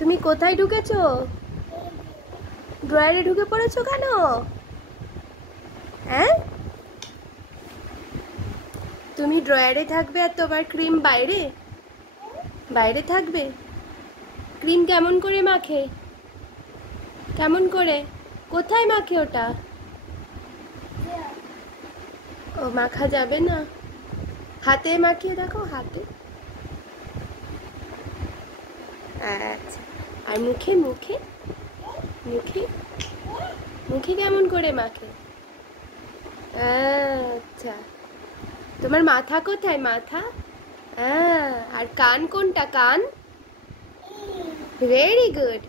তুমি কোথায় ঢুকেছো? ড্রয়ারে ঢুকে পড়েছো কেন? হ্যাঁ, তুমি ড্রয়ারে থাকবে আর তোমার ক্রিম বাইরে বাইরে থাকবে? ক্রিম কেমন করে মাখে? কেমন করে? কোথায় মাখে ওটা? ও মাখা যাবে না, হাতে মাখিয়ে দেখো, হাতে। আচ্ছা, আর মুখে মুখে মুখে মুখে কেমন করে মাখে? আচ্ছা, তোমার মাথা কোথায়? মাথা। আর কান কোনটা? কান। Very good.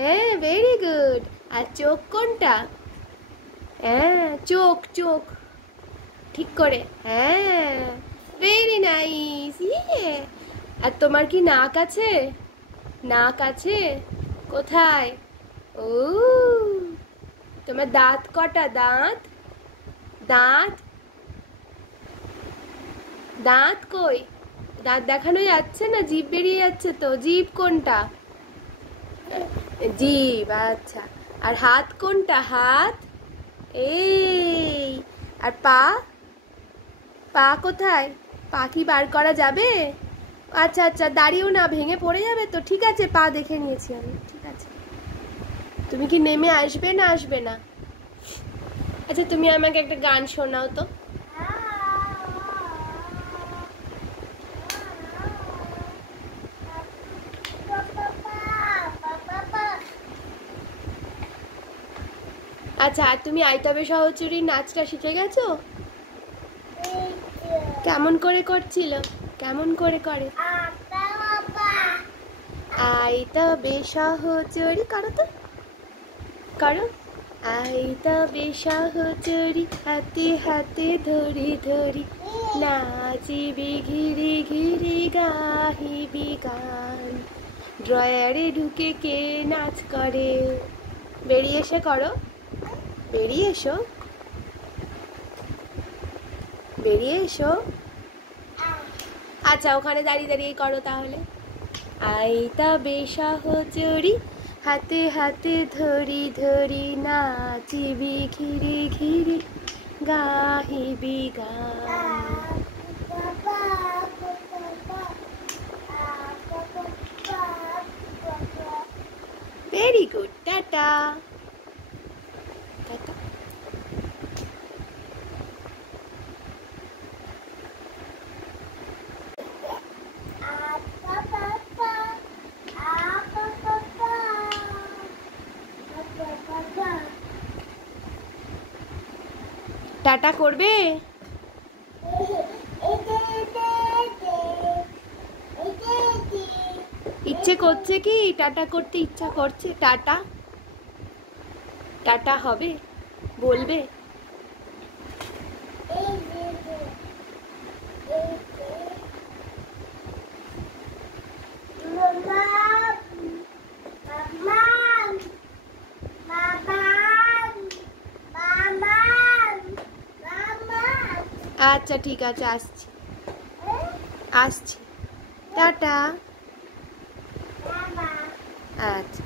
হ্যাঁ, ভেরি গুড। আর চোখ কোনটা? হ্যাঁ, চোখ চোখ ঠিক করে। হ্যাঁ, ভেরি নাইস। আর তোমার কি নাক আছে? নাক আছে? কোথায়? ও, তোমার দাঁত কটা? দাঁত দাঁত দাঁত কই? দাঁত দেখানো যাচ্ছে না, জিভ বেরিয়ে যাচ্ছে তো। জিভ কোনটা? জিভ। আচ্ছা, আর হাত কোনটা? হাত। এই, আর পা? পা কোথায়? পা কি বার করা যাবে? আচ্ছা আচ্ছা, দাঁড়িয়েও না, ভেঙে পড়ে যাবে তো। ঠিক আছে, পা দেখে নিয়েছি আমি, ঠিক আছে। তুমি কি নেমে আসবে না আসবে না? আচ্ছা, তুমি আমাকে একটা গান শোনাও তো। আচ্ছা, আর তুমি আইতবে সহচরীর নাচটা শিখে গেছো? কেমন করে করছিল? কেমন করে করে? আইতবে সহচরী করো তো, করো। আইতবে সহচরী, হাতে হাতে ধরি ধরি, নাচিবি ঘিরে ঘিরে, গাহিবি গান। ড্রয়ারে ঢুকে কে নাচ করে? বেরিয়ে এসে করো, বেরিয়ে এসো, বেরিয়ে এসো। আচ্ছা, ওখানে দাঁড়িয়ে দাঁড়িয়ে করো তাহলে। আইতবে সহচরী, হাতে হাতে ধরি ধরি, নাচিবি ঘিরে ঘিরে, গাহিবি গান। Very good. Tata. Tata. Tata করবে? ইচ্ছে করছে কি? টাটা করতে ইচ্ছা করছে? টাটা টাটা হবে, বলবে? আচ্ছা ঠিক আছে, আসছি আসছি। টাটা। আচ্ছা।